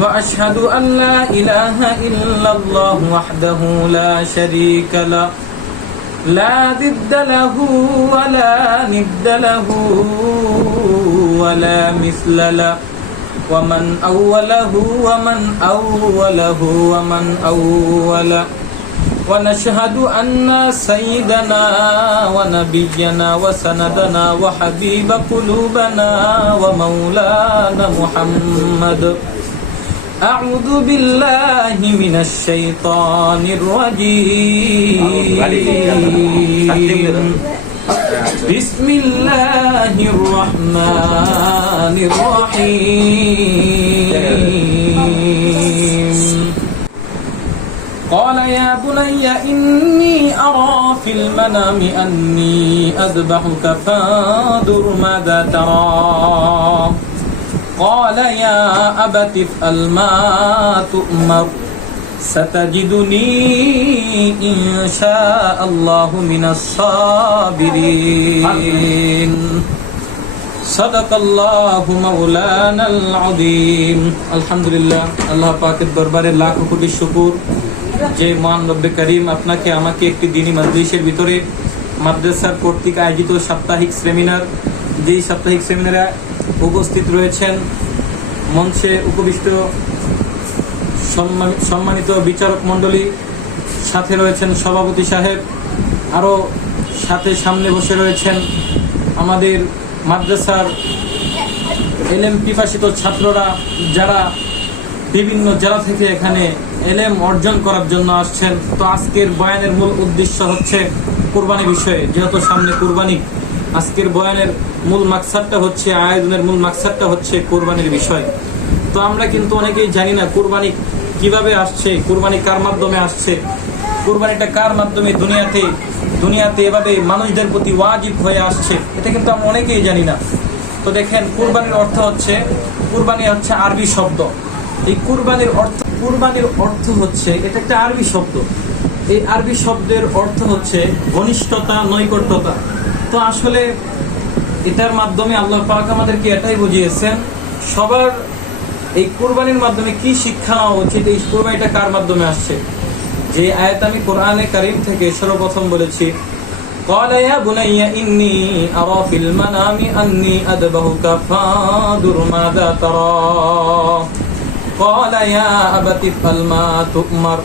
وأشهد أن لا إله إلا الله وحده لا شريك له. لا ضد له ولا ند له ولا مثل له. ومن أوله ومن أوله ومن أوله. ونشهد أن سيدنا ونبينا وسندنا وحبيب قلوبنا ومولانا محمد. أعوذ بالله من الشيطان الرجيم بسم الله الرحمن الرحيم قال يا بني إني أرى في المنام أني أذبحك فانظر ماذا ترى قال يا أبت افعل ما تؤمر ستجدني إن شاء الله من الصابرين صدق الله مولانا العظيم الحمد لله আল্লাহ পাকের দরবারে লাখো কোটি শুকুর যে মহান রব্বে করিম আপনাকে আমাকে একটি দিনী মজলিসের ভিতরে মাদ্রাসার কর্তৃক আয়োজিত সাপ্তাহিক সেমিনার যেই সাপ্তাহিক সেমিনারে উপস্থিত রয়েছেন মঞ্চে উপবিষ্ট সম্মানিত বিচারক মণ্ডলী, সাথে রয়েছেন সভাপতি সাহেব আরও সাথে সামনে বসে রয়েছেন আমাদের মাদ্রাসার এলএম পিপাসিত ছাত্ররা যারা বিভিন্ন জেলা থেকে এখানে এলএম অর্জন করার জন্য আসছেন। তো আজকের বয়ানের মূল উদ্দেশ্য হচ্ছে কুরবানি বিষয়ে। যেহেতু সামনে কুরবানি আজকের বয়ানের মূল মাকসাদটা হচ্ছে, আয়োজনের মূল মাকসাদটা হচ্ছে কোরবানির বিষয়। তো আমরা কিন্তু অনেকেই জানি না কুরবানি কীভাবে আসছে, কুরবানি কার মাধ্যমে আসছে, কুরবানিটা কার মাধ্যমে দুনিয়াতে দুনিয়াতে এভাবে মানুষদের প্রতি ওয়াজিব হয়ে আসছে, এটা কিন্তু আমরা অনেকেই জানি না। তো দেখেন, কুরবানির অর্থ হচ্ছে, কুরবানি হচ্ছে আরবি শব্দ। এই কুরবানির অর্থ কুরবানির অর্থ হচ্ছে, এটা একটা আরবি শব্দ। এই আরবি শব্দের অর্থ হচ্ছে ঘনিষ্ঠতা, নৈকট্যতা। তো আসলে এটার মাধ্যমে আল্লাহ পাক আমাদেরকে এটাই বুঝিয়েছেন সবার এই কুরবানির মাধ্যমে কি শিক্ষা নেওয়া উচিত এই কুরবানিটা কার মাধ্যমে আসছে যে আয়াত আমি কোরআনে কারিম থেকে সর্বপ্রথম বলেছি قال يا بني إني أرى في المنام أني أذبحك فانظر ماذا ترى قال يا أبت افعل ما تؤمر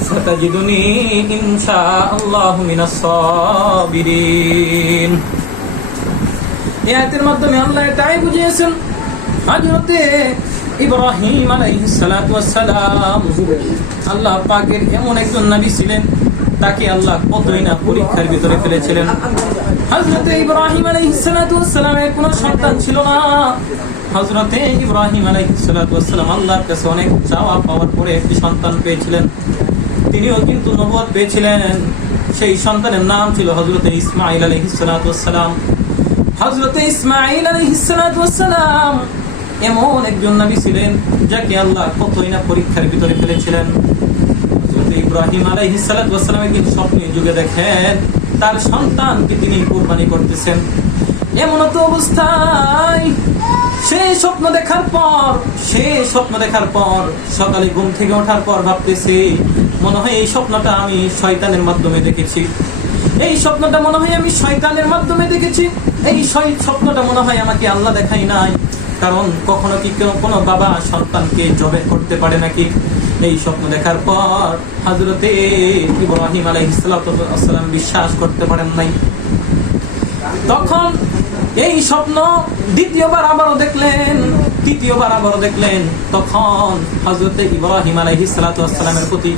ستجدني إن شاء الله من الصابرين এই আয়াতের মাধ্যমে আল্লাহ এটাই বুঝিয়েছেন হযরতে ইব্রাহিম আলাইহিস সালাতু ওয়াস সালাম আল্লাহ পাকের এমন একজন নবী ছিলেন তাকে আল্লাহ কতই না পরীক্ষার ভিতরে ফেলেছিলেন হযরতে ইব্রাহিম আলাইহিস সালাতু ওয়াস সালামের কোনো সন্তান ছিল না হযরতে ইব্রাহিম আলাইহিস সালাতু ওয়াস সালাম আল্লাহর কাছে অনেক চাওয়া পাওয়ার পরে একটি সন্তান পেয়েছিলেন তিনিও কিন্তু নবুয়ত পেয়েছিলেন। সেই সন্তানের নাম ছিল আলাইহিস সালাতু ওয়াস সালাম হজরত ইসমাইল আলহিসাম এমন একজন নবী ছিলেন, যাকে আল্লাহ কতই না পরীক্ষার ভিতরে ফেলেছিলেন। হজরত ইব্রাহিম একদিন স্বপ্নে যুগে দেখেন, তার সন্তানকে তিনি কোরবানি করতেছেন। এমন তো অবস্থায় সেই স্বপ্ন দেখার পর, সে স্বপ্ন দেখার পর, সকালে ঘুম থেকে ওঠার পর ভাবতেছে মনে হয় এই স্বপ্নটা আমি শয়তানের মাধ্যমে দেখেছি। এই স্বপ্নটা মনে হয় আমি শয়তানের মাধ্যমে দেখেছি। এই স্বপ্নটা মনে হয় আমাকে আল্লাহ দেখাই নাই। কারণ কখনো কি কেউ কোনো বাবা সন্তানকে জবে করতে পারে নাকি? এই স্বপ্ন দেখার পর হাজরতে ইব্রাহিম আলাইহিসসালাম বিশ্বাস করতে পারেন নাই। তখন এই স্বপ্ন দ্বিতীয়বার আবারও দেখলেন, তৃতীয়বার আবারও দেখলেন। তখন হজরত ইব্রাহিম আলাইহিস সালামের প্রতি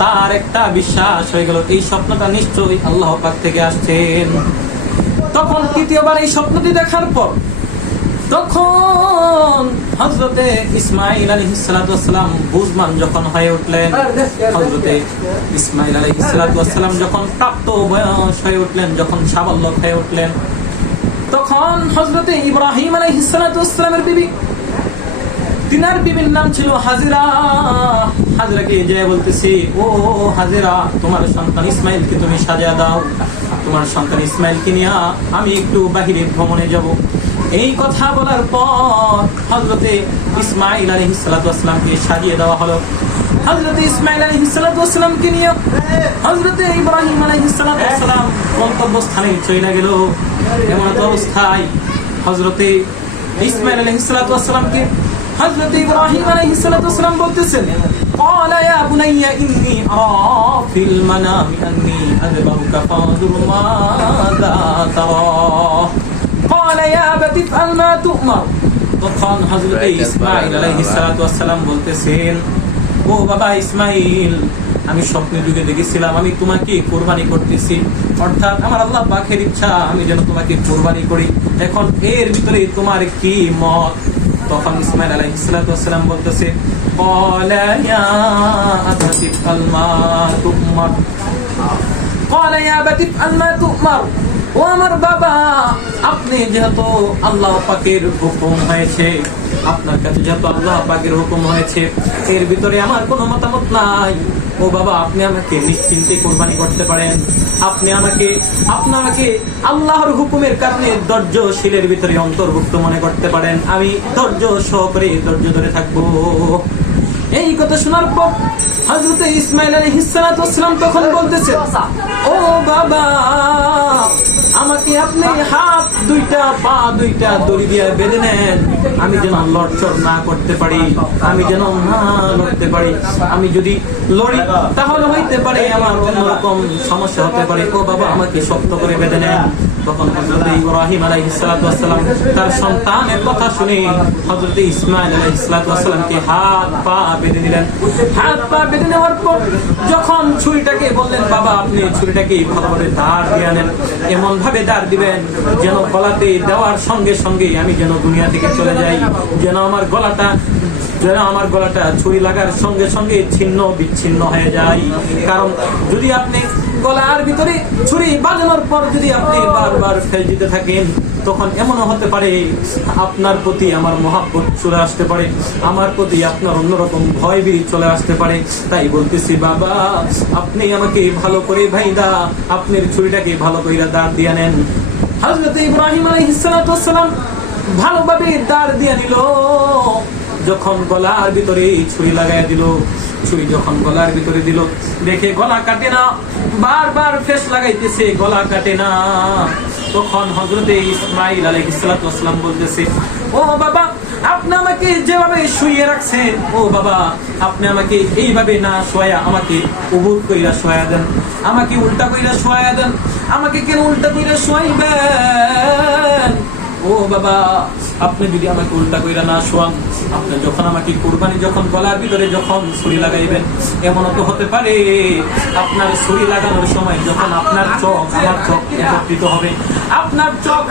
তার একটা বিশ্বাস হয়ে গেল এই স্বপ্নটা নিশ্চয়ই আল্লাহ পাক থেকে আসছেন। তখন তৃতীয়বার এই স্বপ্নটি দেখার পর তখন হজরতে ইসমাইল আলী সালাম বুজমান যখন হয়ে উঠলেন। হজরতে ইসমাইল আলী সালাম যখন প্রাপ্ত বয়স হয়ে উঠলেন যখন সাবল্যক হয়ে উঠলেন তখন হজরতে ইব্রাহিম আলী সালামের বিবি তিনার বিবির নাম ছিল হাজিরা। হাজিরাকে যে বলতেছি, ও হাজিরা, তোমার সন্তান ইসমাইলকে তুমি সাজা দাও, তোমার সন্তান ইসমাইলকে নিয়ে আমি একটু বাহিরে ভ্রমণে যাব। এই কথা বলার পর হজরতে ইসমাইল আলী সালাতামকে সাজিয়ে দেওয়া হলো। হজরতে ইসমাইল আলী সালাতামকে নিয়ে হজরতে ইব্রাহিম আলী সালাতাম গন্তব্য স্থানে চলে গেল। এমন অবস্থায় হজরতে ইসমাইল আলী সালাতামকে হযরত ইব্রাহিম আলাইহিস সালাতু ওয়াসসালাম বলতেছেন قال يا بني إني أرى في المنام أني أذبحك فانظر ماذا ترى قال يا أبت افعل ما تؤمر তখন হযরত ইসমাঈল আলাইহিস সালাতু ওয়াসসালাম বলতেছেন ও বাবা ইসমাইল আমি স্বপ্নে যুগে দেখেছিলাম আমি তোমাকে কোরবানি করতেছি অর্থাৎ আমার আল্লাহ পাখের ইচ্ছা আমি যেন তোমাকে কোরবানি করি এখন এর ভিতরে তোমার কি মত তখন ইসমাইল আলাইহিস সালাতু ওয়াস সালাম বলতেছে ক্বালা ইয়া আবাতি আল তুমার। ক্বালা ইয়া তুমার। ও আমার বাবা, আপনি যেহেতু আল্লাহ পাকের হুকুম হয়েছে, আপনার কাছে যেহেতু আল্লাহ পাকের হুকুম হয়েছে, এর ভিতরে আমার কোনো মতামত নাই। ও বাবা, আপনি আমাকে নিশ্চিন্তে কোরবানি করতে পারেন। আপনি আমাকে, আপনাকে আল্লাহর হুকুমের কারণে ধৈর্যশীলের ভিতরে অন্তর্ভুক্ত মনে করতে পারেন। আমি ধৈর্য সহকারে ধৈর্য ধরে থাকব। এই কথা শোনার পর হজরত ইসমাইল সালাতু ওয়াসসালাম তখন বলতেছে, ও বাবা, আমাকে আপনি হাত দুইটা, পা দুইটা দড়ি দিয়ে বেঁধে নেন। আমি যেন লড়চড় না করতে পারি, আমি যেন না লড়তে পারি। আমি যদি লড়ি, তাহলে হইতে পারে আমার অন্যরকম সমস্যা হতে পারে। ও বাবা, আমাকে শক্ত করে বেঁধে নেন। তখন হযরত ইব্রাহিম ওয়াসসালাম তার সন্তানের কথা শুনে হযরত ইসমাইল আলাইহিস সালাতু ওয়াসসালামকে হাত, পা বেঁধে দিলেন। হাত, পা বেঁধে নেওয়ার পর যখন ছুরিটাকে বললেন, বাবা, আপনি ছুরিটাকে ভালোভাবে দাঁড় দিয়ে আনেন। এমন ভাবে দাঁড় দিবেন যেন গলাতে দেওয়ার সঙ্গে সঙ্গে আমি যেন দুনিয়া থেকে চলে যাই, যেন আমার গলাটা, যেন আমার গলাটা ছুরি লাগার সঙ্গে সঙ্গে ছিন্ন বিচ্ছিন্ন হয়ে যায়। কারণ যদি আপনি গলার ভিতরে ছুরি বাজানোর পর যদি আপনি বারবার ফেল দিতে থাকেন তখন এমনও হতে পারে, আপনার প্রতি আমার মহাব্বত চলে আসতে পারে, আমার প্রতি আপনার অন্যরকম ভয় বি চলে আসতে পারে। তাই বলতেছি, বাবা, আপনি আমাকে ভালো করে ভাই দা আপনার ছুরিটাকে ভালো করে দাঁড় দিয়ে নেন। হজরত ইব্রাহিম সালাতু ওয়াসসালাম ভালোভাবে দাঁড় দিয়ে নিল। যখন গলার ভিতরে ছুরি লাগাই দিল, ছুরি যখন গলার ভিতরে দিল, দেখে গলা কাটে না, বারবার ফেস লাগাইতেছে, গলা কাটে না। তখন হজরতে ইসমাইল আলাইহিসসালাম বলতেছে, ও বাবা, আপনি আমাকে যেভাবে শুইয়ে রাখছেন, ও বাবা, আপনি আমাকে এইভাবে না শোয়া, আমাকে উবুত কইরা শোয়া দেন, আমাকে উল্টা কইরা শোয়া দেন, আমাকে কেন উল্টা কইরা শোয়াইবেন? ও বাবা আপনি যদি আমাকে উল্টা কইরা না শোয়ান, আপনি যখন আমাকে কোরবানি যখন গলার ভিতরে যখন ছুরি লাগাইবেন এমন তো হতে পারে আপনার ছুরি লাগানোর সময় যখন আপনার চোখ, আমার চোখ একত্রিত হবে। আপনার চোখ